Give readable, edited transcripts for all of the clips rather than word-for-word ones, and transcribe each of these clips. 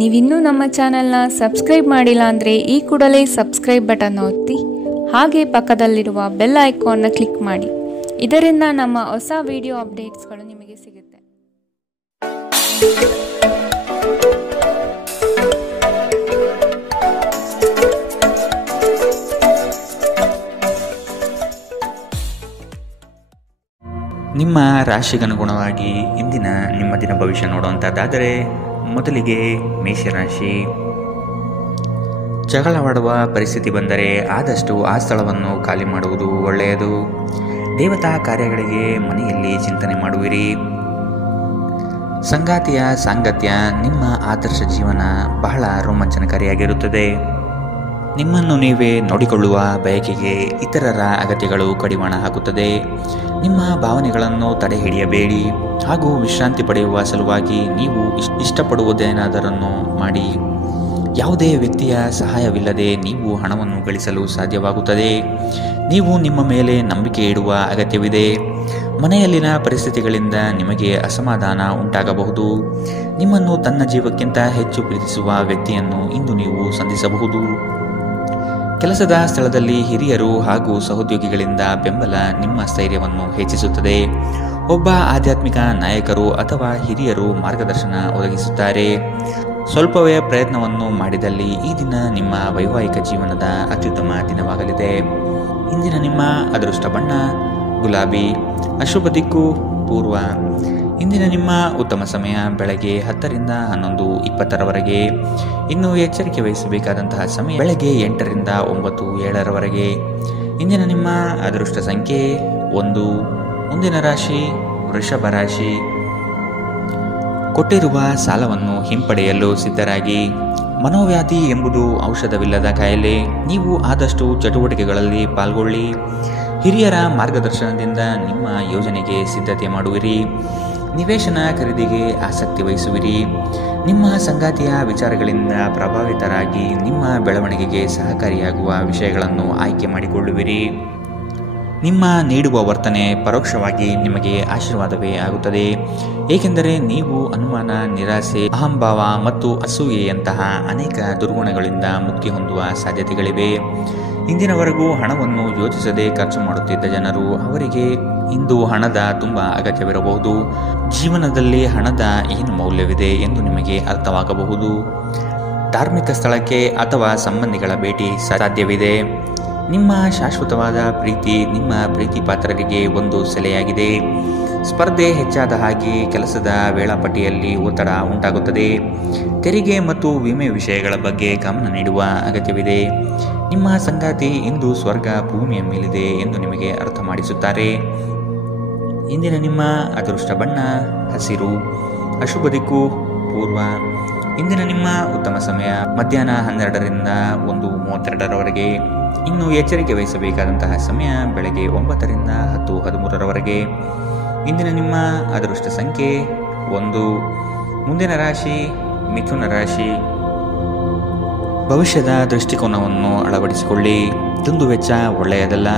ನೀವಿನ್ನೂ ನಮ್ಮ ಚಾನೆಲ್ನ ಸಬ್ಸ್ಕ್ರೈಬ್ ಮಾಡಿಲ್ಲ ಅಂದರೆ ಈ ಕೂಡಲೇ ಸಬ್ಸ್ಕ್ರೈಬ್ ಬಟನ್ ಒತ್ತಿ ಹಾಗೆ ಪಕ್ಕದಲ್ಲಿರುವ ಬೆಲ್ ಐಕಾನ್ನ ಕ್ಲಿಕ್ ಮಾಡಿ. ಇದರಿಂದ ನಮ್ಮ ಹೊಸ ವಿಡಿಯೋ ಅಪ್ಡೇಟ್ಸ್ಗಳು ನಿಮಗೆ ಸಿಗುತ್ತೆ. ನಿಮ್ಮ ರಾಶಿಗನುಗುಣವಾಗಿ ಇಂದಿನ ನಿಮ್ಮ ದಿನ ಭವಿಷ್ಯ ನೋಡುವಂಥದ್ದಾದರೆ ಮೊದಲಿಗೆ ಮೇಷರಾಶಿ. ಜಗಳವಾಡುವ ಪರಿಸ್ಥಿತಿ ಬಂದರೆ ಆದಷ್ಟು ಆ ಸ್ಥಳವನ್ನು ಖಾಲಿ ಮಾಡುವುದು ಒಳ್ಳೆಯದು. ದೇವತಾ ಕಾರ್ಯಗಳಿಗೆ ಮನೆಯಲ್ಲಿ ಚಿಂತನೆ ಮಾಡುವಿರಿ. ಸಂಗಾತಿಯ ಸಾಂಗತ್ಯ ನಿಮ್ಮ ಆದರ್ಶ ಜೀವನ ಬಹಳ ರೋಮಾಂಚನಕಾರಿಯಾಗಿರುತ್ತದೆ. ನಿಮ್ಮನ್ನು ನೀವೇ ನೋಡಿಕೊಳ್ಳುವ ಬಯಕೆಗೆ ಇತರರ ಅಗತ್ಯಗಳು ಕಡಿವಾಣ ಹಾಕುತ್ತದೆ. ನಿಮ್ಮ ಭಾವನೆಗಳನ್ನು ತಡೆ ಹಿಡಿಯಬೇಡಿ ಹಾಗೂ ವಿಶ್ರಾಂತಿ ಪಡೆಯುವ ಸಲುವಾಗಿ ನೀವು ಇಷ್ಟಪಡುವುದೇನಾದರನ್ನು ಮಾಡಿ. ಯಾವುದೇ ವ್ಯಕ್ತಿಯ ಸಹಾಯವಿಲ್ಲದೆ ನೀವು ಹಣವನ್ನು ಗಳಿಸಲು ಸಾಧ್ಯವಾಗುತ್ತದೆ. ನೀವು ನಿಮ್ಮ ಮೇಲೆ ನಂಬಿಕೆ ಇಡುವ ಅಗತ್ಯವಿದೆ. ಮನೆಯಲ್ಲಿನ ಪರಿಸ್ಥಿತಿಗಳಿಂದ ನಿಮಗೆ ಅಸಮಾಧಾನ ಉಂಟಾಗಬಹುದು. ನಿಮ್ಮನ್ನು ತನ್ನ ಜೀವಕ್ಕಿಂತ ಹೆಚ್ಚು ಪ್ರೀತಿಸುವ ವ್ಯಕ್ತಿಯನ್ನು ಇಂದು ನೀವು ಸಂಧಿಸಬಹುದು. ಕೆಲಸದ ಸ್ಥಳದಲ್ಲಿ ಹಿರಿಯರು ಹಾಗೂ ಸಹೋದ್ಯೋಗಿಗಳಿಂದ ಬೆಂಬಲ ನಿಮ್ಮ ಸ್ಥೈರ್ಯವನ್ನು ಹೆಚ್ಚಿಸುತ್ತದೆ. ಒಬ್ಬ ಆಧ್ಯಾತ್ಮಿಕ ನಾಯಕರು ಅಥವಾ ಹಿರಿಯರು ಮಾರ್ಗದರ್ಶನ ಒದಗಿಸುತ್ತಾರೆ. ಸ್ವಲ್ಪವೇ ಪ್ರಯತ್ನವನ್ನು ಮಾಡಿದಲ್ಲಿ ಈ ದಿನ ನಿಮ್ಮ ವೈವಾಹಿಕ ಜೀವನದ ಅತ್ಯುತ್ತಮ ದಿನವಾಗಲಿದೆ. ಇಂದಿನ ನಿಮ್ಮ ಅದೃಷ್ಟ ಬಣ್ಣ ಗುಲಾಬಿ. ಅಶುಭ ದಿಕ್ಕು ಪೂರ್ವ. ಇಂದಿನ ನಿಮ್ಮ ಉತ್ತಮ ಸಮಯ ಬೆಳಗ್ಗೆ 10ರಿಂದ 11:20ರವರೆಗೆ. ಇನ್ನು ಎಚ್ಚರಿಕೆ ವಹಿಸಬೇಕಾದಂತಹ ಸಮಯ ಬೆಳಗ್ಗೆ 8ರಿಂದ 9:07ರವರೆಗೆ. ಇಂದಿನ ನಿಮ್ಮ ಅದೃಷ್ಟ ಸಂಖ್ಯೆ 1. ಮುಂದಿನ ರಾಶಿ ವೃಷಭ ರಾಶಿ. ಕೊಟ್ಟಿರುವ ಸಾಲವನ್ನು ಹಿಂಪಡೆಯಲು ಸಿದ್ಧರಾಗಿ. ಮನೋವ್ಯಾಧಿ ಎಂಬುದು ಔಷಧವಿಲ್ಲದ ಕಾಯಿಲೆ. ನೀವು ಆದಷ್ಟು ಚಟುವಟಿಕೆಗಳಲ್ಲಿ ಪಾಲ್ಗೊಳ್ಳಿ. ಹಿರಿಯರ ಮಾರ್ಗದರ್ಶನದಿಂದ ನಿಮ್ಮ ಯೋಜನೆಗೆ ಸಿದ್ಧತೆ ಮಾಡುವಿರಿ. ನಿವೇಶನ ಖರೀದಿಗೆ ಆಸಕ್ತಿ ವಹಿಸುವಿರಿ. ನಿಮ್ಮ ಸಂಗಾತಿಯ ವಿಚಾರಗಳಿಂದ ಪ್ರಭಾವಿತರಾಗಿ ನಿಮ್ಮ ಬೆಳವಣಿಗೆಗೆ ಸಹಕಾರಿಯಾಗುವ ವಿಷಯಗಳನ್ನು ಆಯ್ಕೆ ಮಾಡಿಕೊಳ್ಳುವಿರಿ. ನಿಮ್ಮ ನೀಡುವ ವರ್ತನೆ ಪರೋಕ್ಷವಾಗಿ ನಿಮಗೆ ಆಶೀರ್ವಾದವೇ ಆಗುತ್ತದೆ. ಏಕೆಂದರೆ ನೀವು ಅನುಮಾನ, ನಿರಾಸೆ, ಅಹಂಭಾವ ಮತ್ತು ಅಸೂಯೆಯಂತಹ ಅನೇಕ ದುರ್ಗುಣಗಳಿಂದ ಮುಕ್ತಿ ಹೊಂದುವ ಸಾಧ್ಯತೆಗಳಿವೆ. ಇಂದಿನವರೆಗೂ ಹಣವನ್ನು ಯೋಚಿಸದೆ ಖರ್ಚು ಮಾಡುತ್ತಿದ್ದ ಜನರು ಅವರಿಗೆ ಇಂದು ಹಣದ ತುಂಬ ಅಗತ್ಯವಿರಬಹುದು. ಜೀವನದಲ್ಲಿ ಹಣದ ಏನು ಮೌಲ್ಯವಿದೆ ಎಂದು ನಿಮಗೆ ಅರ್ಥವಾಗಬಹುದು. ಧಾರ್ಮಿಕ ಸ್ಥಳಕ್ಕೆ ಅಥವಾ ಸಂಬಂಧಿಗಳ ಭೇಟಿ ಸಾಧ್ಯವಿದೆ. ನಿಮ್ಮ ಶಾಶ್ವತವಾದ ಪ್ರೀತಿ ನಿಮ್ಮ ಪ್ರೀತಿ ಪಾತ್ರರಿಗೆ ಒಂದು ಸೆಲೆಯಾಗಿದೆ. ಸ್ಪರ್ಧೆ ಹೆಚ್ಚಾದ ಹಾಗೆ ಕೆಲಸದ ವೇಳಾಪಟ್ಟಿಯಲ್ಲಿ ಒತ್ತಡ ಉಂಟಾಗುತ್ತದೆ. ತೆರಿಗೆ ಮತ್ತು ವಿಮೆ ವಿಷಯಗಳ ಬಗ್ಗೆ ಗಮನ ನೀಡುವ ಅಗತ್ಯವಿದೆ. ನಿಮ್ಮ ಸಂಗಾತಿ ಇಂದು ಸ್ವರ್ಗ ಭೂಮಿಯ ಮೇಲಿದೆ ಎಂದು ನಿಮಗೆ ಅರ್ಥ ಮಾಡಿಸುತ್ತಾರೆ. ಇಂದಿನ ನಿಮ್ಮ ಅದೃಷ್ಟ ಬಣ್ಣ ಹಸಿರು. ಅಶುಭ ದಿಕ್ಕು ಪೂರ್ವ. ಇಂದಿನ ನಿಮ್ಮ ಉತ್ತಮ ಸಮಯ ಮಧ್ಯಾಹ್ನ 12ರಿಂದ 1:32ರವರೆಗೆ. ಇನ್ನು ಎಚ್ಚರಿಕೆ ವಹಿಸಬೇಕಾದಂತಹ ಸಮಯ ಬೆಳಗ್ಗೆ 9ರಿಂದ 10:13ರವರೆಗೆ. ಇಂದಿನ ನಿಮ್ಮ ಅದೃಷ್ಟ ಸಂಖ್ಯೆ 1. ಮುಂದಿನ ರಾಶಿ ಮಿಥುನ ರಾಶಿ. ಭವಿಷ್ಯದ ದೃಷ್ಟಿಕೋನವನ್ನು ಅಳವಡಿಸಿಕೊಳ್ಳಿ. ದುಂದುವೆಚ್ಚ ಒಳ್ಳೆಯದಲ್ಲ.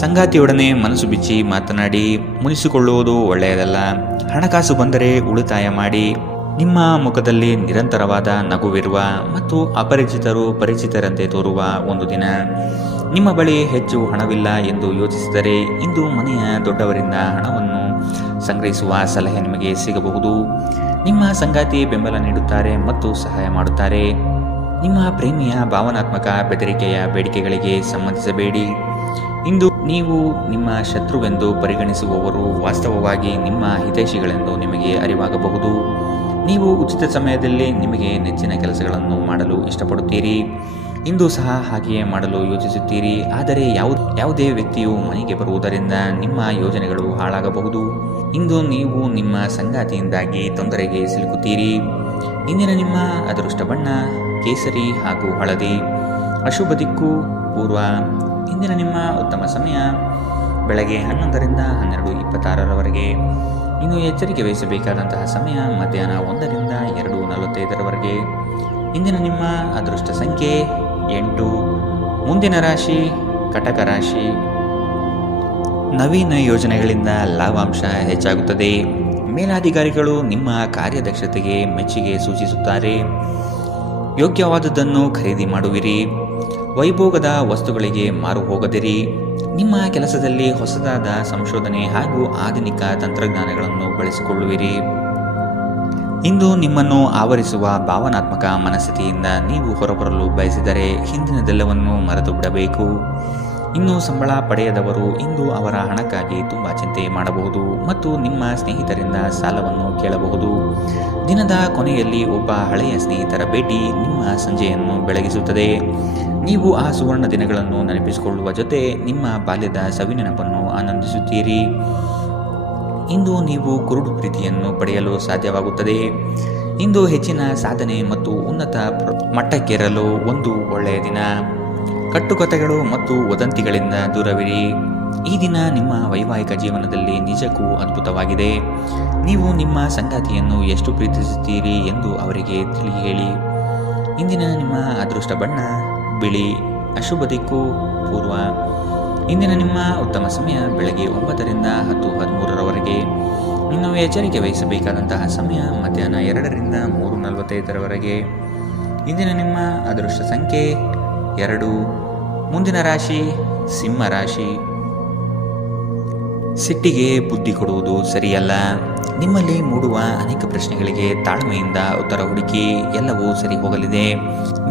ಸಂಗಾತಿಯೊಡನೆ ಮನಸ್ಸು ಬಿಚ್ಚಿ ಮಾತನಾಡಿ. ಮುನಿಸಿಕೊಳ್ಳುವುದು ಒಳ್ಳೆಯದಲ್ಲ. ಹಣಕಾಸು ಬಂದರೆ ಉಳಿತಾಯ ಮಾಡಿ. ನಿಮ್ಮ ಮುಖದಲ್ಲಿ ನಿರಂತರವಾದ ನಗುವಿರುವ ಮತ್ತು ಅಪರಿಚಿತರು ಪರಿಚಿತರಂತೆ ತೋರುವ ಒಂದು ದಿನ. ನಿಮ್ಮ ಬಳಿ ಹೆಚ್ಚು ಹಣವಿಲ್ಲ ಎಂದು ಯೋಚಿಸಿದರೆ ಇಂದು ಮನೆಯ ದೊಡ್ಡವರಿಂದ ಹಣವನ್ನು ಸಂಗ್ರಹಿಸುವ ಸಲಹೆ ನಿಮಗೆ ಸಿಗಬಹುದು. ನಿಮ್ಮ ಸಂಗಾತಿ ಬೆಂಬಲ ನೀಡುತ್ತಾರೆ ಮತ್ತು ಸಹಾಯ ಮಾಡುತ್ತಾರೆ. ನಿಮ್ಮ ಪ್ರೇಮಿಯ ಭಾವನಾತ್ಮಕ ಬೆದರಿಕೆಯ ಬೇಡಿಕೆಗಳಿಗೆ ಸಂಬಂಧಿಸಬೇಡಿ. ಇಂದು ನೀವು ನಿಮ್ಮ ಶತ್ರುವೆಂದು ಪರಿಗಣಿಸುವವರು ವಾಸ್ತವವಾಗಿ ನಿಮ್ಮ ಹಿತೈಷಿಗಳೆಂದು ನಿಮಗೆ ಅರಿವಾಗಬಹುದು. ನೀವು ಉಚಿತ ಸಮಯದಲ್ಲಿ ನಿಮಗೆ ನೆಚ್ಚಿನ ಕೆಲಸಗಳನ್ನು ಮಾಡಲು ಇಷ್ಟಪಡುತ್ತೀರಿ. ಇಂದು ಸಹ ಹಾಗೆಯೇ ಮಾಡಲು ಯೋಚಿಸುತ್ತೀರಿ. ಆದರೆ ಯಾವುದೇ ವ್ಯಕ್ತಿಯು ಮನೆಗೆ ಬರುವುದರಿಂದ ನಿಮ್ಮ ಯೋಜನೆಗಳು ಹಾಳಾಗಬಹುದು. ಇಂದು ನೀವು ನಿಮ್ಮ ಸಂಗಾತಿಯಿಂದಾಗಿ ತೊಂದರೆಗೆ ಸಿಲುಕುತ್ತೀರಿ. ಇಂದಿನ ನಿಮ್ಮ ಅದೃಷ್ಟ ಬಣ್ಣ ಕೇಸರಿ ಹಾಗೂ ಹಳದಿ. ಅಶುಭ ದಿಕ್ಕು ಪೂರ್ವ. ಇಂದಿನ ನಿಮ್ಮ ಉತ್ತಮ ಸಮಯ ಬೆಳಗ್ಗೆ 11ರಿಂದ 12:26ರವರೆಗೆ. ಇನ್ನು ಎಚ್ಚರಿಕೆ ವಹಿಸಬೇಕಾದಂತಹ ಸಮಯ ಮಧ್ಯಾಹ್ನ 1ರಿಂದ 2:45ರವರೆಗೆ. ಇಂದಿನ ನಿಮ್ಮ ಅದೃಷ್ಟ ಸಂಖ್ಯೆ 8. ಮುಂದಿನ ರಾಶಿ ಕಟಕ ರಾಶಿ. ನವೀನ ಯೋಜನೆಗಳಿಂದ ಲಾಭಾಂಶ ಹೆಚ್ಚಾಗುತ್ತದೆ. ಮೇಲಾಧಿಕಾರಿಗಳು ನಿಮ್ಮ ಕಾರ್ಯದಕ್ಷತೆಗೆ ಮೆಚ್ಚುಗೆ ಸೂಚಿಸುತ್ತಾರೆ. ಯೋಗ್ಯವಾದದ್ದನ್ನು ಖರೀದಿ ಮಾಡುವಿರಿ. ವೈಭೋಗದ ವಸ್ತುಗಳಿಗೆ ಮಾರು ಹೋಗದಿರಿ. ನಿಮ್ಮ ಕೆಲಸದಲ್ಲಿ ಹೊಸದಾದ ಸಂಶೋಧನೆ ಹಾಗೂ ಆಧುನಿಕ ತಂತ್ರಜ್ಞಾನಗಳನ್ನು ಬಳಸಿಕೊಳ್ಳುವಿರಿ. ಇಂದು ನಿಮ್ಮನ್ನು ಆವರಿಸುವ ಭಾವನಾತ್ಮಕ ಮನಸ್ಥಿತಿಯಿಂದ ನೀವು ಹೊರಬರಲು ಬಯಸಿದರೆ ಹಿಂದಿನದೆಲ್ಲವನ್ನು ಮರೆತು ಬಿಡಬೇಕು. ಇನ್ನು ಸಂಬಳ ಪಡೆಯದವರು ಇಂದು ಅವರ ಹಣಕ್ಕಾಗಿ ತುಂಬ ಚಿಂತೆ ಮಾಡಬಹುದು ಮತ್ತು ನಿಮ್ಮ ಸ್ನೇಹಿತರಿಂದ ಸಾಲವನ್ನು ಕೇಳಬಹುದು. ದಿನದ ಕೊನೆಯಲ್ಲಿ ಒಬ್ಬ ಹಳೆಯ ಸ್ನೇಹಿತರ ಭೇಟಿ ನಿಮ್ಮ ಸಂಜೆಯನ್ನು ಬೆಳಗಿಸುತ್ತದೆ. ನೀವು ಆ ಸುವರ್ಣ ದಿನಗಳನ್ನು ನೆನಪಿಸಿಕೊಳ್ಳುವ ಜೊತೆ ನಿಮ್ಮ ಬಾಲ್ಯದ ಸವಿನೆನಪನ್ನು ಆನಂದಿಸುತ್ತೀರಿ. ಇಂದು ನೀವು ಕುರುಡು ಪ್ರೀತಿಯನ್ನು ಪಡೆಯಲು ಸಾಧ್ಯವಾಗುತ್ತದೆ. ಇಂದು ಹೆಚ್ಚಿನ ಸಾಧನೆ ಮತ್ತು ಉನ್ನತ ಮಟ್ಟಕ್ಕೇರಲು ಒಂದು ಒಳ್ಳೆಯ ದಿನ. ಕಟ್ಟುಕತೆಗಳು ಮತ್ತು ವದಂತಿಗಳಿಂದ ದೂರವಿರಿ. ಈ ದಿನ ನಿಮ್ಮ ವೈವಾಹಿಕ ಜೀವನದಲ್ಲಿ ನಿಜಕ್ಕೂ ಅದ್ಭುತವಾಗಿದೆ. ನೀವು ನಿಮ್ಮ ಸಂಗಾತಿಯನ್ನು ಎಷ್ಟು ಪ್ರೀತಿಸುತ್ತೀರಿ ಎಂದು ಅವರಿಗೆ ತಿಳಿ ಹೇಳಿ. ಇಂದಿನ ನಿಮ್ಮ ಅದೃಷ್ಟ ಬಣ್ಣ ಬಿಳಿ. ಅಶುಭ ದಿಕ್ಕು ಪೂರ್ವ. ಇಂದಿನ ನಿಮ್ಮ ಉತ್ತಮ ಸಮಯ ಬೆಳಗ್ಗೆ 9 ರಿಂದ 10:13 ಇನ್ನು ಎಚ್ಚರಿಕೆ ವಹಿಸಬೇಕಾದಂತಹ ಸಮಯ ಮಧ್ಯಾಹ್ನ 2 ರಿಂದ 3:45 ಇಂದಿನ ನಿಮ್ಮ ಅದೃಷ್ಟ ಸಂಖ್ಯೆ 2. ಮುಂದಿನ ರಾಶಿ ಸಿಂಹ ರಾಶಿ. ಸಿಟ್ಟಿಗೆ ಬುದ್ಧಿ ಕೊಡುವುದು ಸರಿಯಲ್ಲ. ನಿಮ್ಮಲ್ಲಿ ಮೂಡುವ ಅನೇಕ ಪ್ರಶ್ನೆಗಳಿಗೆ ತಾಳ್ಮೆಯಿಂದ ಉತ್ತರ ಹುಡುಕಿ. ಎಲ್ಲವೂ ಸರಿ ಹೋಗಲಿದೆ.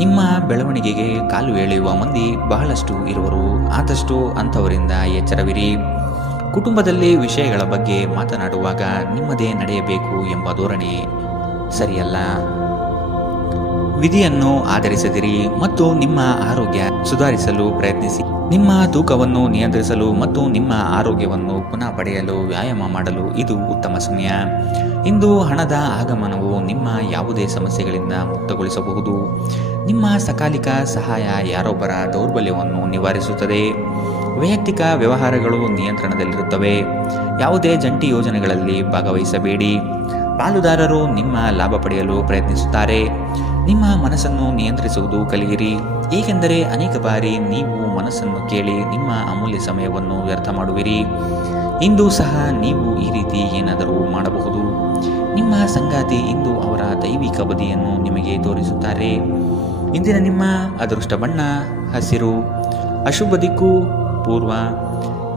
ನಿಮ್ಮ ಬೆಳವಣಿಗೆಗೆ ಕಾಲು ಎಳೆಯುವ ಮಂದಿ ಬಹಳಷ್ಟು ಇರುವರು. ಆದಷ್ಟು ಅಂಥವರಿಂದ ಎಚ್ಚರವಿರಿ. ಕುಟುಂಬದಲ್ಲಿ ವಿಷಯಗಳ ಬಗ್ಗೆ ಮಾತನಾಡುವಾಗ ನಿಮ್ಮದೇ ನಡೆಯಬೇಕು ಎಂಬ ಧೋರಣೆ ಸರಿಯಲ್ಲ. ವಿಧಿಯನ್ನು ಆಧರಿಸದಿರಿ ಮತ್ತು ನಿಮ್ಮ ಆರೋಗ್ಯ ಸುಧಾರಿಸಲು ಪ್ರಯತ್ನಿಸಿ. ನಿಮ್ಮ ತೂಕವನ್ನು ನಿಯಂತ್ರಿಸಲು ಮತ್ತು ನಿಮ್ಮ ಆರೋಗ್ಯವನ್ನು ಪುನಃ ಪಡೆಯಲು ವ್ಯಾಯಾಮ ಮಾಡಲು ಇದು ಉತ್ತಮ ಸಮಯ. ಇಂದು ಹಣದ ಆಗಮನವು ನಿಮ್ಮ ಯಾವುದೇ ಸಮಸ್ಯೆಗಳಿಂದ ಮುಕ್ತಗೊಳಿಸಬಹುದು. ನಿಮ್ಮ ಸಕಾಲಿಕ ಸಹಾಯ ಯಾರೊಬ್ಬರ ದೌರ್ಬಲ್ಯವನ್ನು ನಿವಾರಿಸುತ್ತದೆ. ವೈಯಕ್ತಿಕ ವ್ಯವಹಾರಗಳು ನಿಯಂತ್ರಣದಲ್ಲಿರುತ್ತವೆ. ಯಾವುದೇ ಜಂಟಿ ಯೋಜನೆಗಳಲ್ಲಿ ಭಾಗವಹಿಸಬೇಡಿ. ಪಾಲುದಾರರು ನಿಮ್ಮ ಲಾಭ ಪಡೆಯಲು ಪ್ರಯತ್ನಿಸುತ್ತಾರೆ. ನಿಮ್ಮ ಮನಸ್ಸನ್ನು ನಿಯಂತ್ರಿಸುವುದು ಕಲಿಯಿರಿ, ಏಕೆಂದರೆ ಅನೇಕ ಬಾರಿ ನೀವು ಮನಸ್ಸನ್ನು ಕೇಳಿ ನಿಮ್ಮ ಅಮೂಲ್ಯ ಸಮಯವನ್ನು ವ್ಯರ್ಥ ಮಾಡುವಿರಿ. ಇಂದು ಸಹ ನೀವು ಈ ರೀತಿ ಏನಾದರೂ ಮಾಡಬಹುದು. ನಿಮ್ಮ ಸಂಗಾತಿ ಇಂದು ಅವರ ದೈವಿಕ ಬದಿಯನ್ನು ನಿಮಗೆ ತೋರಿಸುತ್ತಾರೆ. ಇಂದಿನ ನಿಮ್ಮ ಅದೃಷ್ಟ ಬಣ್ಣ ಹಸಿರು. ಅಶುಭ ದಿಕ್ಕು ಪೂರ್ವ.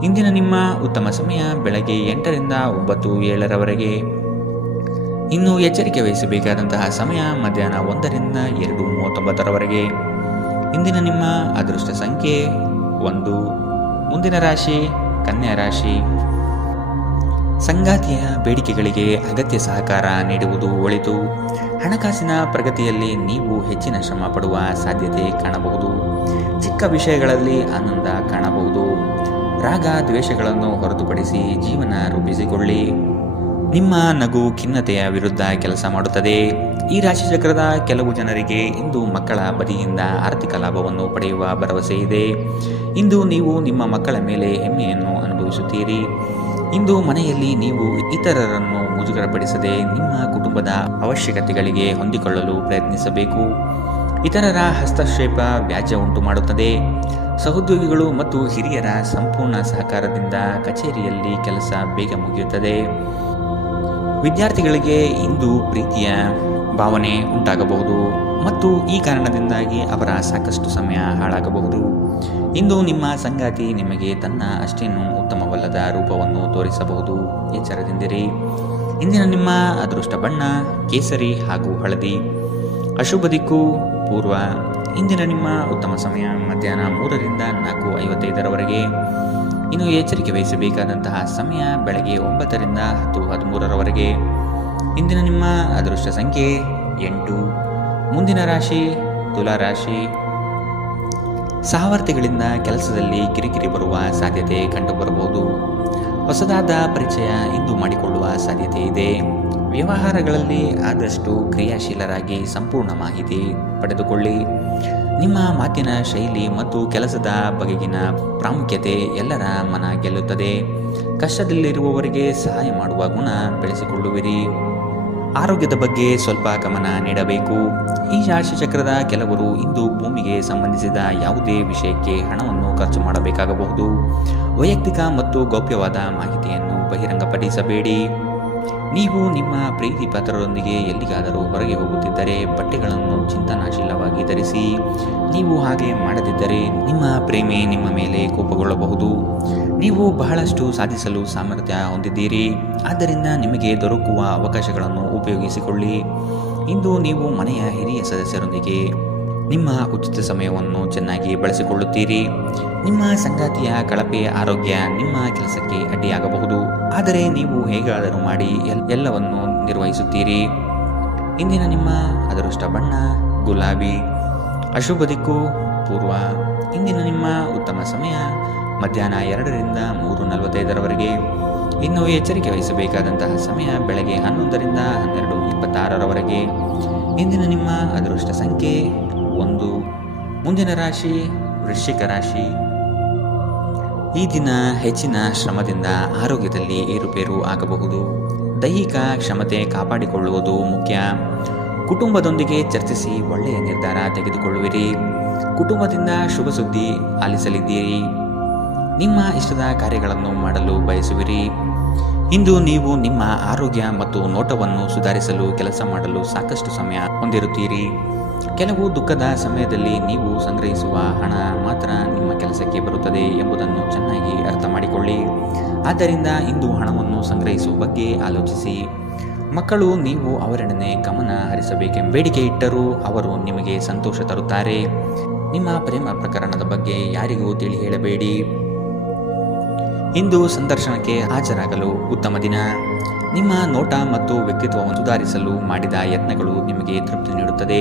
ಇಂದಿನ ನಿಮ್ಮ ಉತ್ತಮ ಸಮಯ ಬೆಳಗ್ಗೆ 8 ರಿಂದ 9:07 ಇನ್ನು ಎಚ್ಚರಿಕೆ ವಹಿಸಬೇಕಾದಂತಹ ಸಮಯ ಮಧ್ಯಾಹ್ನ 1 ರಿಂದ 2:39 ಇಂದಿನ ನಿಮ್ಮ ಅದೃಷ್ಟ ಸಂಖ್ಯೆ 1. ಮುಂದಿನ ರಾಶಿ ಕನ್ಯಾ ರಾಶಿ. ಸಂಗಾತಿಯ ಬೇಡಿಕೆಗಳಿಗೆ ಅಗತ್ಯ ಸಹಕಾರ ನೀಡುವುದು ಒಳಿತು. ಹಣಕಾಸಿನ ಪ್ರಗತಿಯಲ್ಲಿ ನೀವು ಹೆಚ್ಚಿನ ಶ್ರಮ ಪಡುವ ಸಾಧ್ಯತೆ ಕಾಣಬಹುದು. ಚಿಕ್ಕ ವಿಷಯಗಳಲ್ಲಿ ಆನಂದ ಕಾಣಬಹುದು. ರಾಗ ದ್ವೇಷಗಳನ್ನು ಹೊರತುಪಡಿಸಿ ಜೀವನ ರೂಪಿಸಿಕೊಳ್ಳಿ. ನಿಮ್ಮ ನಗು ಖಿನ್ನತೆಯ ವಿರುದ್ಧ ಕೆಲಸ ಮಾಡುತ್ತದೆ. ಈ ರಾಶಿಚಕ್ರದ ಕೆಲವು ಜನರಿಗೆ ಇಂದು ಮಕ್ಕಳ ಬದಿಯಿಂದ ಆರ್ಥಿಕ ಲಾಭವನ್ನು ಪಡೆಯುವ ಭರವಸೆ ಇದೆ. ಇಂದು ನೀವು ನಿಮ್ಮ ಮಕ್ಕಳ ಮೇಲೆ ಹೆಮ್ಮೆಯನ್ನು ಅನುಭವಿಸುತ್ತೀರಿ. ಇಂದು ಮನೆಯಲ್ಲಿ ನೀವು ಇತರರನ್ನು ಮುಜುಗರಪಡಿಸದೆ ನಿಮ್ಮ ಕುಟುಂಬದ ಅವಶ್ಯಕತೆಗಳಿಗೆ ಹೊಂದಿಕೊಳ್ಳಲು ಪ್ರಯತ್ನಿಸಬೇಕು. ಇತರರ ಹಸ್ತಕ್ಷೇಪ ವ್ಯಾಜ್ಯ ಉಂಟು ಮಾಡುತ್ತದೆ. ಸಹೋದ್ಯೋಗಿಗಳು ಮತ್ತು ಹಿರಿಯರ ಸಂಪೂರ್ಣ ಸಹಕಾರದಿಂದ ಕಚೇರಿಯಲ್ಲಿ ಕೆಲಸ ಬೇಗ ಮುಗಿಯುತ್ತದೆ. ವಿದ್ಯಾರ್ಥಿಗಳಿಗೆ ಇಂದು ಪ್ರೀತಿಯ ಭಾವನೆ ಉಂಟಾಗಬಹುದು ಮತ್ತು ಈ ಕಾರಣದಿಂದಾಗಿ ಅವರ ಸಾಕಷ್ಟು ಸಮಯ ಹಾಳಾಗಬಹುದು. ಇಂದು ನಿಮ್ಮ ಸಂಗಾತಿ ನಿಮಗೆ ತನ್ನ ಅಷ್ಟೇನೂ ಉತ್ತಮವಲ್ಲದ ರೂಪವನ್ನು ತೋರಿಸಬಹುದು. ಎಚ್ಚರದಿಂದಿರಿ. ಇಂದಿನ ನಿಮ್ಮ ಅದೃಷ್ಟ ಬಣ್ಣ ಕೇಸರಿ ಹಾಗೂ ಹಳದಿ. ಅಶುಭ ದಿಕ್ಕು ಪೂರ್ವ. ಇಂದಿನ ನಿಮ್ಮ ಉತ್ತಮ ಸಮಯ ಮಧ್ಯಾಹ್ನ 3 ರಿಂದ 4:55 ಇನ್ನು ಎಚ್ಚರಿಕೆ ವಹಿಸಬೇಕಾದಂತಹ ಸಮಯ ಬೆಳಗ್ಗೆ 9 ರಿಂದ 10:13 ಇಂದಿನ ನಿಮ್ಮ ಅದೃಷ್ಟ ಸಂಖ್ಯೆ 8. ಮುಂದಿನ ರಾಶಿ ತುಲಾ ರಾಶಿ. ಸಹವರ್ತಿಗಳಿಂದ ಕೆಲಸದಲ್ಲಿ ಕಿರಿಕಿರಿ ಬರುವ ಸಾಧ್ಯತೆ ಕಂಡುಬರಬಹುದು. ಹೊಸದಾದ ಪರಿಚಯ ಇಂದು ಮಾಡಿಕೊಳ್ಳುವ ಸಾಧ್ಯತೆ ಇದೆ. ವ್ಯವಹಾರಗಳಲ್ಲಿ ಆದಷ್ಟು ಕ್ರಿಯಾಶೀಲರಾಗಿ ಸಂಪೂರ್ಣ ಮಾಹಿತಿ ಪಡೆದುಕೊಳ್ಳಿ. ನಿಮ್ಮ ಮಾತಿನ ಶೈಲಿ ಮತ್ತು ಕೆಲಸದ ಬಗೆಗಿನ ಪ್ರಾಮುಖ್ಯತೆ ಎಲ್ಲರ ಮನ ಗೆಲ್ಲುತ್ತದೆ. ಕಷ್ಟದಲ್ಲಿರುವವರಿಗೆ ಸಹಾಯ ಮಾಡುವ ಗುಣ ಬೆಳೆಸಿಕೊಳ್ಳುವಿರಿ. ಆರೋಗ್ಯದ ಬಗ್ಗೆ ಸ್ವಲ್ಪ ಗಮನ ನೀಡಬೇಕು. ಈ ರಾಶಿಚಕ್ರದ ಕೆಲವರು ಇಂದು ಭೂಮಿಗೆ ಸಂಬಂಧಿಸಿದ ಯಾವುದೇ ವಿಷಯಕ್ಕೆ ಹಣವನ್ನು ಖರ್ಚು ಮಾಡಬೇಕಾಗಬಹುದು. ವೈಯಕ್ತಿಕ ಮತ್ತು ಗೌಪ್ಯವಾದ ಮಾಹಿತಿಯನ್ನು ಬಹಿರಂಗಪಡಿಸಬೇಡಿ. ನೀವು ನಿಮ್ಮ ಪ್ರೀತಿ ಪಾತ್ರರೊಂದಿಗೆ ಎಲ್ಲಿಗಾದರೂ ಹೊರಗೆ ಹೋಗುತ್ತಿದ್ದರೆ ಬಟ್ಟೆಗಳನ್ನು ಚಿಂತನಾಶೀಲವಾಗಿ ಧರಿಸಿ. ನೀವು ಹಾಗೆ ಮಾಡದಿದ್ದರೆ ನಿಮ್ಮ ಪ್ರೇಮಿ ನಿಮ್ಮ ಮೇಲೆ ಕೋಪಗೊಳ್ಳಬಹುದು. ನೀವು ಬಹಳಷ್ಟು ಸಾಧಿಸಲು ಸಾಮರ್ಥ್ಯ ಹೊಂದಿದ್ದೀರಿ, ಆದ್ದರಿಂದ ನಿಮಗೆ ದೊರಕುವ ಅವಕಾಶಗಳನ್ನು ಉಪಯೋಗಿಸಿಕೊಳ್ಳಿ. ಇಂದು ನೀವು ಮನೆಯ ಹಿರಿಯ ಸದಸ್ಯರೊಂದಿಗೆ ನಿಮ್ಮ ಉಚಿತ ಸಮಯವನ್ನು ಚೆನ್ನಾಗಿ ಬಳಸಿಕೊಳ್ಳುತ್ತೀರಿ. ನಿಮ್ಮ ಸಂಗಾತಿಯ ಕಳಪೆ ಆರೋಗ್ಯ ನಿಮ್ಮ ಕೆಲಸಕ್ಕೆ ಅಡ್ಡಿಯಾಗಬಹುದು, ಆದರೆ ನೀವು ಹೇಗಾದರೂ ಮಾಡಿ ಎಲ್ಲವನ್ನು ನಿರ್ವಹಿಸುತ್ತೀರಿ. ಇಂದಿನ ನಿಮ್ಮ ಅದೃಷ್ಟ ಬಣ್ಣ ಗುಲಾಬಿ. ಅಶುಭ ದಿಕ್ಕು ಪೂರ್ವ. ಇಂದಿನ ನಿಮ್ಮ ಉತ್ತಮ ಸಮಯ ಮಧ್ಯಾಹ್ನ 2ರಿಂದ 3:45ರವರೆಗೆ. ಇನ್ನು ಎಚ್ಚರಿಕೆ ವಹಿಸಬೇಕಾದಂತಹ ಸಮಯ ಬೆಳಗ್ಗೆ 11ರಿಂದ 12:26ರವರೆಗೆ. ಇಂದಿನ ನಿಮ್ಮ ಅದೃಷ್ಟ ಸಂಖ್ಯೆ 1. ಮುಂದಿನ ರಾಶಿ ವೃಶ್ಚಿಕ ರಾಶಿ. ಈ ದಿನ ಹೆಚ್ಚಿನ ಶ್ರಮದಿಂದ ಆರೋಗ್ಯದಲ್ಲಿ ಏರುಪೇರು ಆಗಬಹುದು. ದೈಹಿಕ ಕ್ಷಮತೆ ಕಾಪಾಡಿಕೊಳ್ಳುವುದು ಮುಖ್ಯ. ಕುಟುಂಬದೊಂದಿಗೆ ಚರ್ಚಿಸಿ ಒಳ್ಳೆಯ ನಿರ್ಧಾರ ತೆಗೆದುಕೊಳ್ಳುವಿರಿ. ಕುಟುಂಬದಿಂದ ಶುಭ ಸುದ್ದಿ ಆಲಿಸಲಿದ್ದೀರಿ. ನಿಮ್ಮ ಇಷ್ಟದ ಕಾರ್ಯಗಳನ್ನು ಮಾಡಲು ಬಯಸುವಿರಿ. ಇಂದು ನೀವು ನಿಮ್ಮ ಆರೋಗ್ಯ ಮತ್ತು ನೋಟವನ್ನು ಸುಧಾರಿಸಲು ಕೆಲಸ ಮಾಡಲು ಸಾಕಷ್ಟು ಸಮಯ ಹೊಂದಿರುತ್ತೀರಿ. ಕೆಲವು ದುಃಖದ ಸಮಯದಲ್ಲಿ ನೀವು ಸಂಗ್ರಹಿಸುವ ಹಣ ಮಾತ್ರ ನಿಮ್ಮ ಕೆಲಸಕ್ಕೆ ಬರುತ್ತದೆ ಎಂಬುದನ್ನು ಚೆನ್ನಾಗಿ ಅರ್ಥ ಮಾಡಿಕೊಳ್ಳಿ. ಆದ್ದರಿಂದ ಇಂದು ಹಣವನ್ನು ಸಂಗ್ರಹಿಸುವ ಬಗ್ಗೆ ಆಲೋಚಿಸಿ. ಮಕ್ಕಳು ನೀವು ಅವರೆಡನೆ ಗಮನ ಹರಿಸಬೇಕೆಂಬ ಬೇಡಿಕೆ ಇಟ್ಟರೂ ಅವರು ನಿಮಗೆ ಸಂತೋಷ ತರುತ್ತಾರೆ. ನಿಮ್ಮ ಪ್ರೇಮ ಪ್ರಕರಣದ ಬಗ್ಗೆ ಯಾರಿಗೂ ತಿಳಿ ಹೇಳಬೇಡಿ. ಇಂದು ಸಂದರ್ಶನಕ್ಕೆ ಹಾಜರಾಗಲು ಉತ್ತಮ ದಿನ. ನಿಮ್ಮ ನೋಟ ಮತ್ತು ವ್ಯಕ್ತಿತ್ವವನ್ನು ಸುಧಾರಿಸಲು ಮಾಡಿದ ಯತ್ನಗಳು ನಿಮಗೆ ತೃಪ್ತಿ ನೀಡುತ್ತದೆ.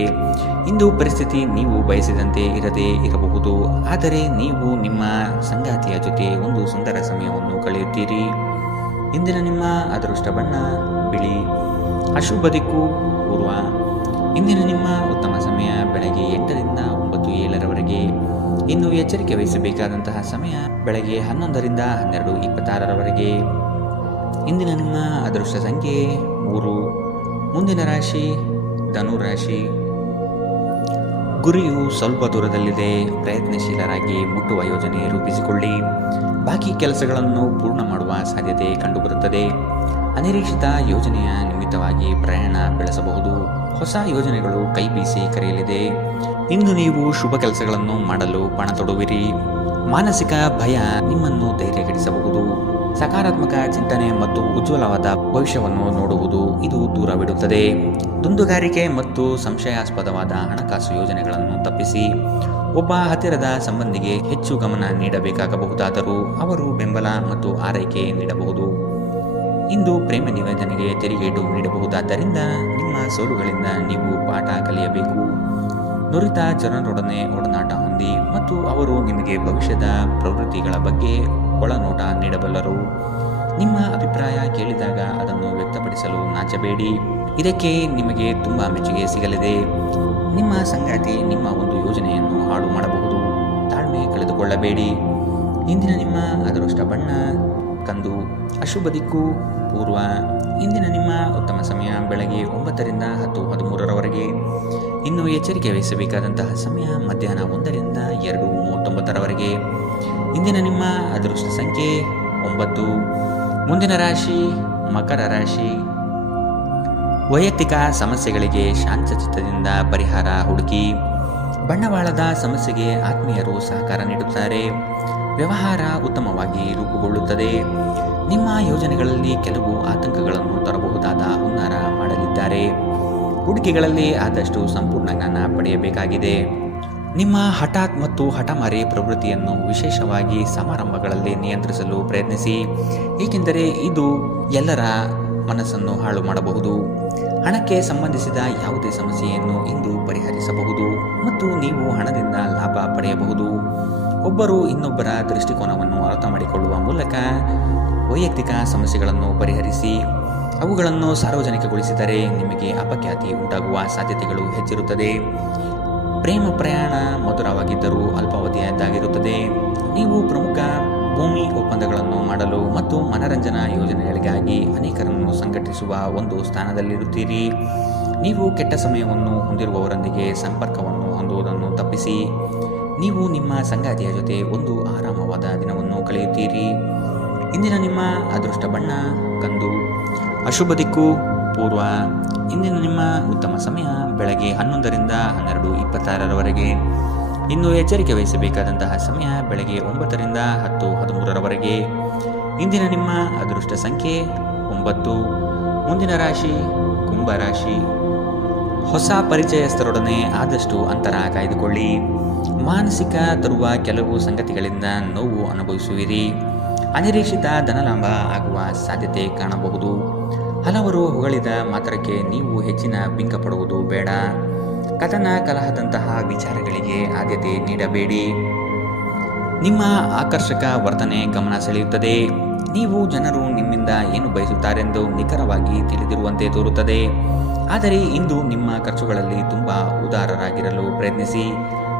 ಇಂದು ಪರಿಸ್ಥಿತಿ ನೀವು ಬಯಸಿದಂತೆ ಇರದೇ ಇರಬಹುದು, ಆದರೆ ನೀವು ನಿಮ್ಮ ಸಂಗಾತಿಯ ಜೊತೆ ಒಂದು ಸುಂದರ ಸಮಯವನ್ನು ಕಳೆಯುತ್ತೀರಿ. ಇಂದಿನ ನಿಮ್ಮ ಅದೃಷ್ಟ ಬಣ್ಣ ಬಿಳಿ. ಅಶುಭ ದಿಕ್ಕು ಪೂರ್ವ. ಇಂದಿನ ನಿಮ್ಮ ಉತ್ತಮ ಸಮಯ ಬೆಳಗ್ಗೆ 8ರಿಂದ 9:07ರವರೆಗೆ. ಇನ್ನು ಎಚ್ಚರಿಕೆ ವಹಿಸಬೇಕಾದಂತಹ ಸಮಯ ಬೆಳಗ್ಗೆ 11ರಿಂದ 12:26ರವರೆಗೆ. ಇಂದಿನ ನಿಮ್ಮ ಅದೃಷ್ಟ ಸಂಖ್ಯೆ 3. ಮುಂದಿನ ರಾಶಿ ಧನು ರಾಶಿ. ಗುರಿಯು ಸ್ವಲ್ಪ ದೂರದಲ್ಲಿದೆ. ಪ್ರಯತ್ನಶೀಲರಾಗಿ ಮುಟ್ಟುವ ಯೋಜನೆ ರೂಪಿಸಿಕೊಳ್ಳಿ. ಬಾಕಿ ಕೆಲಸಗಳನ್ನು ಪೂರ್ಣ ಮಾಡುವ ಸಾಧ್ಯತೆ ಕಂಡುಬರುತ್ತದೆ. ಅನಿರೀಕ್ಷಿತ ಯೋಜನೆಯ ನಿಮಿತ್ತವಾಗಿ ಪ್ರಯಾಣ ಬೆಳೆಸಬಹುದು. ಹೊಸ ಯೋಜನೆಗಳು ಕೈ ಬೀಸಿ ಕರೆಯಲಿದೆ. ಇಂದು ನೀವು ಶುಭ ಕೆಲಸಗಳನ್ನು ಮಾಡಲು ಪಣ ತೊಡುವಿರಿ. ಮಾನಸಿಕ ಭಯ ನಿಮ್ಮನ್ನು ಧೈರ್ಯಗೆಡಿಸಬಹುದು. ಸಕಾರಾತ್ಮಕ ಚಿಂತನೆ ಮತ್ತು ಉಜ್ವಲವಾದ ಭವಿಷ್ಯವನ್ನು ನೋಡುವುದು ಇದು ದೂರವಿಡುತ್ತದೆ. ದುಂದುಗಾರಿಕೆ ಮತ್ತು ಸಂಶಯಾಸ್ಪದವಾದ ಹಣಕಾಸು ಯೋಜನೆಗಳನ್ನು ತಪ್ಪಿಸಿ. ಒಬ್ಬ ಹತ್ತಿರದ ಸಂಬಂಧಿಗೆ ಹೆಚ್ಚು ಗಮನ ನೀಡಬೇಕಾಗಬಹುದಾದರೂ ಅವರು ಬೆಂಬಲ ಮತ್ತು ಆರೈಕೆ ನೀಡಬಹುದು. ಇಂದು ಪ್ರೇಮ ನಿವೇದನೆಗೆ ತೆರಿಗೇಟು ನೀಡಬಹುದಾದ್ದರಿಂದ ನಿಮ್ಮ ಸೋಲುಗಳಿಂದ ನೀವು ಪಾಠ ಕಲಿಯಬೇಕು. ನುರಿತ ಜನರೊಡನೆ ಒಡನಾಟ ಹೊಂದಿ ಮತ್ತು ಅವರು ನಿಮಗೆ ಭವಿಷ್ಯದ ಪ್ರವೃತ್ತಿಗಳ ಬಗ್ಗೆ ಒಳನೋಟ ನೀಡಬಲ್ಲರು. ನಿಮ್ಮ ಅಭಿಪ್ರಾಯ ಕೇಳಿದಾಗ ಅದನ್ನು ವ್ಯಕ್ತಪಡಿಸಲು ನಾಚಬೇಡಿ. ಇದಕ್ಕೆ ನಿಮಗೆ ತುಂಬ ಮೆಚ್ಚುಗೆ ಸಿಗಲಿದೆ. ನಿಮ್ಮ ಸಂಗಾತಿ ನಿಮ್ಮ ಒಂದು ಯೋಜನೆಯನ್ನು ಹಾಳು ಮಾಡಬಹುದು. ತಾಳ್ಮೆ ಕಳೆದುಕೊಳ್ಳಬೇಡಿ. ಇಂದಿನ ನಿಮ್ಮ ಅದೃಷ್ಟ ಬಣ್ಣ ಕಂದು. ಅಶುಭ ದಿಕ್ಕು ಪೂರ್ವ. ಇಂದಿನ ನಿಮ್ಮ ಉತ್ತಮ ಸಮಯ ಬೆಳಗ್ಗೆ 9ರಿಂದ 10:13ರವರೆಗೆ. ಇನ್ನು ಎಚ್ಚರಿಕೆ ವಹಿಸಬೇಕಾದಂತಹ ಸಮಯ ಮಧ್ಯಾಹ್ನ 1ರಿಂದ 2:39ರವರೆಗೆ. ಇಂದಿನ ನಿಮ್ಮ ಅದೃಷ್ಟ ಸಂಖ್ಯೆ 9. ಮುಂದಿನ ರಾಶಿ ಮಕರ ರಾಶಿ. ವೈಯಕ್ತಿಕ ಸಮಸ್ಯೆಗಳಿಗೆ ಶಾಂತಚಿತ್ತದಿಂದ ಪರಿಹಾರ ಹುಡುಕಿ. ಬಂಡವಾಳದ ಸಮಸ್ಯೆಗೆ ಆತ್ಮೀಯರು ಸಹಕಾರ ನೀಡುತ್ತಾರೆ. ವ್ಯವಹಾರ ಉತ್ತಮವಾಗಿ ರೂಪುಗೊಳ್ಳುತ್ತದೆ. ನಿಮ್ಮ ಯೋಜನೆಗಳಲ್ಲಿ ಕೆಲವು ಆತಂಕಗಳನ್ನು ತರಬಹುದಾದ ಹುನ್ನಾರ ಮಾಡಲಿದ್ದಾರೆ. ಹೂಡಿಕೆಗಳಲ್ಲಿ ಆದಷ್ಟು ಸಂಪೂರ್ಣ ಜ್ಞಾನ ಪಡೆಯಬೇಕಾಗಿದೆ. ನಿಮ್ಮ ಹಠಾತ್ ಮತ್ತು ಹಠಮಾರಿ ಪ್ರವೃತ್ತಿಯನ್ನು ವಿಶೇಷವಾಗಿ ಸಮಾರಂಭಗಳಲ್ಲಿ ನಿಯಂತ್ರಿಸಲು ಪ್ರಯತ್ನಿಸಿ, ಏಕೆಂದರೆ ಇದು ಎಲ್ಲರ ಮನಸ್ಸನ್ನು ಹಾಳು ಮಾಡಬಹುದು. ಹಣಕ್ಕೆ ಸಂಬಂಧಿಸಿದ ಯಾವುದೇ ಸಮಸ್ಯೆಯನ್ನು ಇಂದು ಪರಿಹರಿಸಬಹುದು ಮತ್ತು ನೀವು ಹಣದಿಂದ ಲಾಭ ಪಡೆಯಬಹುದು. ಒಬ್ಬರು ಇನ್ನೊಬ್ಬರ ದೃಷ್ಟಿಕೋನವನ್ನು ಅರ್ಥ ಮಾಡಿಕೊಳ್ಳುವ ಮೂಲಕ ವೈಯಕ್ತಿಕ ಸಮಸ್ಯೆಗಳನ್ನು ಪರಿಹರಿಸಿ ಅವುಗಳನ್ನು ಸಾರ್ವಜನಿಕಗೊಳಿಸಿದರೆ ನಿಮಗೆ ಅಪಖ್ಯಾತಿ ಉಂಟಾಗುವ ಸಾಧ್ಯತೆಗಳು ಹೆಚ್ಚಿರುತ್ತದೆ. ಪ್ರೇಮ ಪ್ರಯಾಣ ಮಧುರವಾಗಿದ್ದರೂ ಅಲ್ಪಾವಧಿಯದ್ದಾಗಿರುತ್ತದೆ. ನೀವು ಪ್ರಮುಖ ಭೂಮಿ ಒಪ್ಪಂದಗಳನ್ನು ಮಾಡಲು ಮತ್ತು ಮನರಂಜನಾ ಯೋಜನೆಗಳಿಗಾಗಿ ಅನೇಕರನ್ನು ಸಂಘಟಿಸುವ ಒಂದು ಸ್ಥಾನದಲ್ಲಿರುತ್ತೀರಿ. ನೀವು ಕೆಟ್ಟ ಸಮಯವನ್ನು ಹೊಂದಿರುವವರೊಂದಿಗೆ ಸಂಪರ್ಕವನ್ನು ಹೊಂದುವುದನ್ನು ತಪ್ಪಿಸಿ. ನೀವು ನಿಮ್ಮ ಸಂಗಾತಿಯ ಜೊತೆ ಒಂದು ಆರಾಮವಾದ ದಿನವನ್ನು ಕಳೆಯುತ್ತೀರಿ. ಇಂದಿನ ನಿಮ್ಮ ಅದೃಷ್ಟ ಬಣ್ಣ ಕಂದು. ಅಶುಭ ದಿಕ್ಕು ಪೂರ್ವ. ಇಂದಿನ ನಿಮ್ಮ ಉತ್ತಮ ಸಮಯ ಬೆಳಗ್ಗೆ 11ರಿಂದ 12:26ರವರೆಗೆ. ಇನ್ನು ಎಚ್ಚರಿಕೆ ವಹಿಸಬೇಕಾದಂತಹ ಸಮಯ ಬೆಳಗ್ಗೆ 9ರಿಂದ 10:13ರವರೆಗೆ. ಇಂದಿನ ನಿಮ್ಮ ಅದೃಷ್ಟ ಸಂಖ್ಯೆ 9. ಮುಂದಿನ ರಾಶಿ ಕುಂಭರಾಶಿ. ಹೊಸ ಪರಿಚಯಸ್ಥರೊಡನೆ ಆದಷ್ಟು ಅಂತರ ಕಾಯ್ದುಕೊಳ್ಳಿ. ಮಾನಸಿಕ ತರುವ ಕೆಲವು ಸಂಗತಿಗಳಿಂದ ನೋವು ಅನುಭವಿಸುವಿರಿ. ಅನಿರೀಕ್ಷಿತ ಧನಲಾಭ ಆಗುವ ಸಾಧ್ಯತೆ ಕಾಣಬಹುದು. ಹಲವರು ಹೊಗಳಿದ ಮಾತ್ರಕ್ಕೆ ನೀವು ಹೆಚ್ಚಿನ ಬಿಂಕ ಪಡುವುದು ಬೇಡ. ಕಥನ ಕಲಹದಂತಹ ವಿಚಾರಗಳಿಗೆ ಆದ್ಯತೆ ನೀಡಬೇಡಿ. ನಿಮ್ಮ ಆಕರ್ಷಕ ವರ್ತನೆ ಗಮನ ಸೆಳೆಯುತ್ತದೆ. ನೀವು ಜನರು ನಿಮ್ಮಿಂದ ಏನು ಬಯಸುತ್ತಾರೆಂದು ನಿಖರವಾಗಿ ತಿಳಿದಿರುವಂತೆ ತೋರುತ್ತದೆ. ಆದರೆ ಇಂದು ನಿಮ್ಮ ಖರ್ಚುಗಳಲ್ಲಿ ತುಂಬ ಉದಾರರಾಗಿರಲು ಪ್ರಯತ್ನಿಸಿ.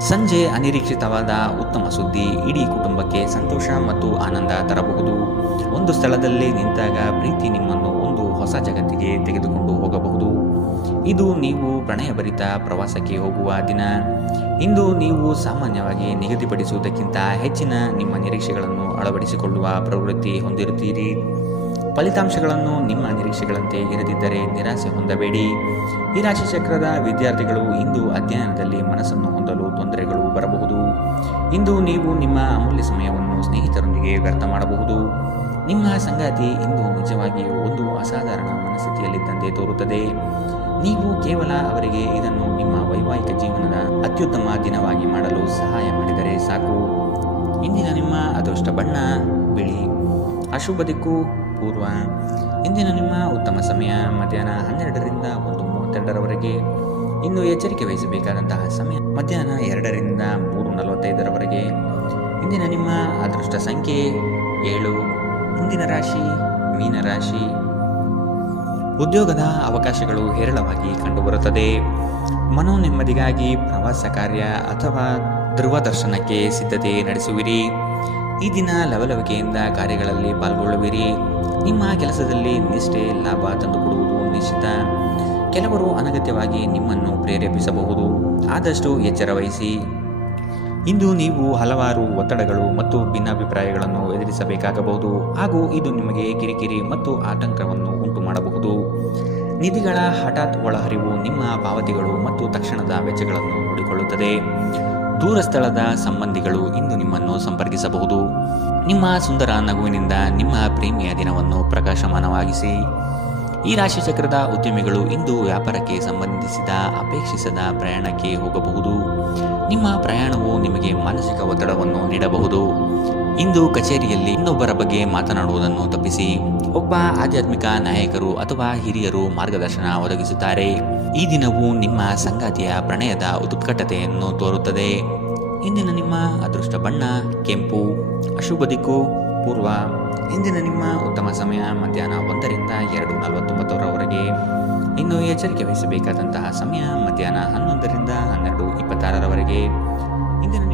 ಸಂಜೆ ಅನಿರೀಕ್ಷಿತವಾದ ಉತ್ತಮ ಸುದ್ದಿ ಇಡೀ ಕುಟುಂಬಕ್ಕೆ ಸಂತೋಷ ಮತ್ತು ಆನಂದ ತರಬಹುದು. ಒಂದು ಸ್ಥಳದಲ್ಲಿ ನಿಂತಾಗ ಪ್ರೀತಿ ನಿಮ್ಮನ್ನು ಒಂದು ಹೊಸ ಜಗತ್ತಿಗೆ ತೆಗೆದುಕೊಂಡು ಹೋಗಬಹುದು. ಇದು ನೀವು ಪ್ರಣಯಭರಿತ ಪ್ರವಾಸಕ್ಕೆ ಹೋಗುವ ದಿನ. ಇಂದು ನೀವು ಸಾಮಾನ್ಯವಾಗಿ ನಿಗದಿಪಡಿಸುವುದಕ್ಕಿಂತ ಹೆಚ್ಚಿನ ನಿಮ್ಮ ನಿರೀಕ್ಷೆಗಳನ್ನು ಅಳವಡಿಸಿಕೊಳ್ಳುವ ಪ್ರವೃತ್ತಿ ಹೊಂದಿರುತ್ತೀರಿ. ಫಲಿತಾಂಶಗಳನ್ನು ನಿಮ್ಮ ನಿರೀಕ್ಷೆಗಳಂತೆ ಇರದಿದ್ದರೆ ನಿರಾಸೆ ಹೊಂದಬೇಡಿ. ಈ ರಾಶಿ ಚಕ್ರದ ವಿದ್ಯಾರ್ಥಿಗಳು ಇಂದು ಅಧ್ಯಯನದಲ್ಲಿ ಮನಸ್ಸನ್ನು ಹೊಂದಲು ತೊಂದರೆಗಳು ಬರಬಹುದು. ಇಂದು ನೀವು ನಿಮ್ಮ ಅಮೂಲ್ಯ ಸಮಯವನ್ನು ಸ್ನೇಹಿತರೊಂದಿಗೆ ವ್ಯರ್ಥ ಮಾಡಬಹುದು. ನಿಮ್ಮ ಸಂಗಾತಿ ಇಂದು ನಿಜವಾಗಿಯೂ ಒಂದು ಅಸಾಧಾರಣ ಮನಸ್ಥಿತಿಯಲ್ಲಿದ್ದಂತೆ ತೋರುತ್ತದೆ. ನೀವು ಕೇವಲ ಅವರಿಗೆ ಇದನ್ನು ನಿಮ್ಮ ವೈವಾಹಿಕ ಜೀವನದ ಅತ್ಯುತ್ತಮ ದಿನವಾಗಿ ಮಾಡಲು ಸಹಾಯ ಮಾಡಿದರೆ ಸಾಕು. ಇಂದಿನ ನಿಮ್ಮ ಅದೃಷ್ಟ ಬಣ್ಣ ಬಿಳಿ. ಅಶುಭ ದಿಕ್ಕು ಪೂರ್ವ. ಇಂದಿನ ನಿಮ್ಮ ಉತ್ತಮ ಸಮಯ ಮಧ್ಯಾಹ್ನ 12ರಿಂದ 1:32ರವರೆಗೆ. ಇನ್ನು ಎಚ್ಚರಿಕೆ ವಹಿಸಬೇಕಾದಂತಹ ಸಮಯ ಮಧ್ಯಾಹ್ನ 2ರಿಂದ 3:45ರವರೆಗೆ. ಇಂದಿನ ನಿಮ್ಮ ಅದೃಷ್ಟ ಸಂಖ್ಯೆ 7. ಮುಂದಿನ ರಾಶಿ ಮೀನರಾಶಿ. ಉದ್ಯೋಗದ ಅವಕಾಶಗಳು ಹೇರಳವಾಗಿ ಕಂಡುಬರುತ್ತದೆ. ಮನೋನೆಮ್ಮದಿಗಾಗಿ ಪ್ರವಾಸ ಕಾರ್ಯ ಅಥವಾ ಧ್ರುವದರ್ಶನಕ್ಕೆ ಸಿದ್ಧತೆ ನಡೆಸುವಿರಿ. ಈ ದಿನ ಲವಲವಿಕೆಯಿಂದ ಕಾರ್ಯಗಳಲ್ಲಿ ಪಾಲ್ಗೊಳ್ಳುವಿರಿ. ನಿಮ್ಮ ಕೆಲಸದಲ್ಲಿ ನಿಷ್ಠೆ ಲಾಭ ತಂದುಕೊಡುವುದು ನಿಶ್ಚಿತ. ಕೆಲವರು ಅನಗತ್ಯವಾಗಿ ನಿಮ್ಮನ್ನು ಪ್ರೇರೇಪಿಸಬಹುದು. ಆದಷ್ಟು ಎಚ್ಚರ ವಹಿಸಿ. ಇಂದು ನೀವು ಹಲವಾರು ಒತ್ತಡಗಳು ಮತ್ತು ಭಿನ್ನಾಭಿಪ್ರಾಯಗಳನ್ನು ಎದುರಿಸಬೇಕಾಗಬಹುದು ಹಾಗೂ ಇದು ನಿಮಗೆ ಕಿರಿಕಿರಿ ಮತ್ತು ಆತಂಕವನ್ನು ಉಂಟು ಮಾಡಬಹುದು. ನಿಧಿಗಳ ಹಠಾತ್ ಒಳಹರಿವು ನಿಮ್ಮ ಪಾವತಿಗಳು ಮತ್ತು ತಕ್ಷಣದ ವೆಚ್ಚಗಳನ್ನು ನೋಡಿಕೊಳ್ಳುತ್ತದೆ. ದೂರ ಸ್ಥಳದ ಸಂಬಂಧಿಗಳು ಇಂದು ನಿಮ್ಮನ್ನು ಸಂಪರ್ಕಿಸಬಹುದು. ನಿಮ್ಮ ಸುಂದರ ನಗುವಿನಿಂದ ನಿಮ್ಮ ಪ್ರೇಮಿಯ ದಿನವನ್ನು ಪ್ರಕಾಶಮಾನವಾಗಿಸಿ. ಈ ರಾಶಿ ಚಕ್ರದ ಉದ್ಯಮಿಗಳು ಇಂದು ವ್ಯಾಪಾರಕ್ಕೆ ಸಂಬಂಧಿಸಿದ ಅಪೇಕ್ಷಿಸದ ಪ್ರಯಾಣಕ್ಕೆ ಹೋಗಬಹುದು. ನಿಮ್ಮ ಪ್ರಯಾಣವು ನಿಮಗೆ ಮಾನಸಿಕ ಒತ್ತಡವನ್ನು ನೀಡಬಹುದು. ಇಂದು ಕಚೇರಿಯಲ್ಲಿ ಇನ್ನೊಬ್ಬರ ಬಗ್ಗೆ ಮಾತನಾಡುವುದನ್ನು ತಪ್ಪಿಸಿ. ಒಬ್ಬ ಆಧ್ಯಾತ್ಮಿಕ ನಾಯಕರು ಅಥವಾ ಹಿರಿಯರು ಮಾರ್ಗದರ್ಶನ ಒದಗಿಸುತ್ತಾರೆ. ಈ ದಿನವು ನಿಮ್ಮ ಸಂಗಾತಿಯ ಪ್ರಣಯದ ಉತ್ಕಟತೆಯನ್ನು ತೋರುತ್ತದೆ. ಇಂದಿನ ನಿಮ್ಮ ಅದೃಷ್ಟ ಬಣ್ಣ ಕೆಂಪು. ಅಶುಭ ದಿಕ್ಕು ಪೂರ್ವ. ಇಂದಿನ ನಿಮ್ಮ ಉತ್ತಮ ಸಮಯ ಮಧ್ಯಾಹ್ನ 1ರಿಂದ 2:49ರವರೆಗೆ. ಇನ್ನು ಎಚ್ಚರಿಕೆ ವಹಿಸಬೇಕಾದಂತಹ ಸಮಯ ಮಧ್ಯಾಹ್ನ 11ರಿಂದ 12:26ರವರೆಗೆ. ಇಂದಿನ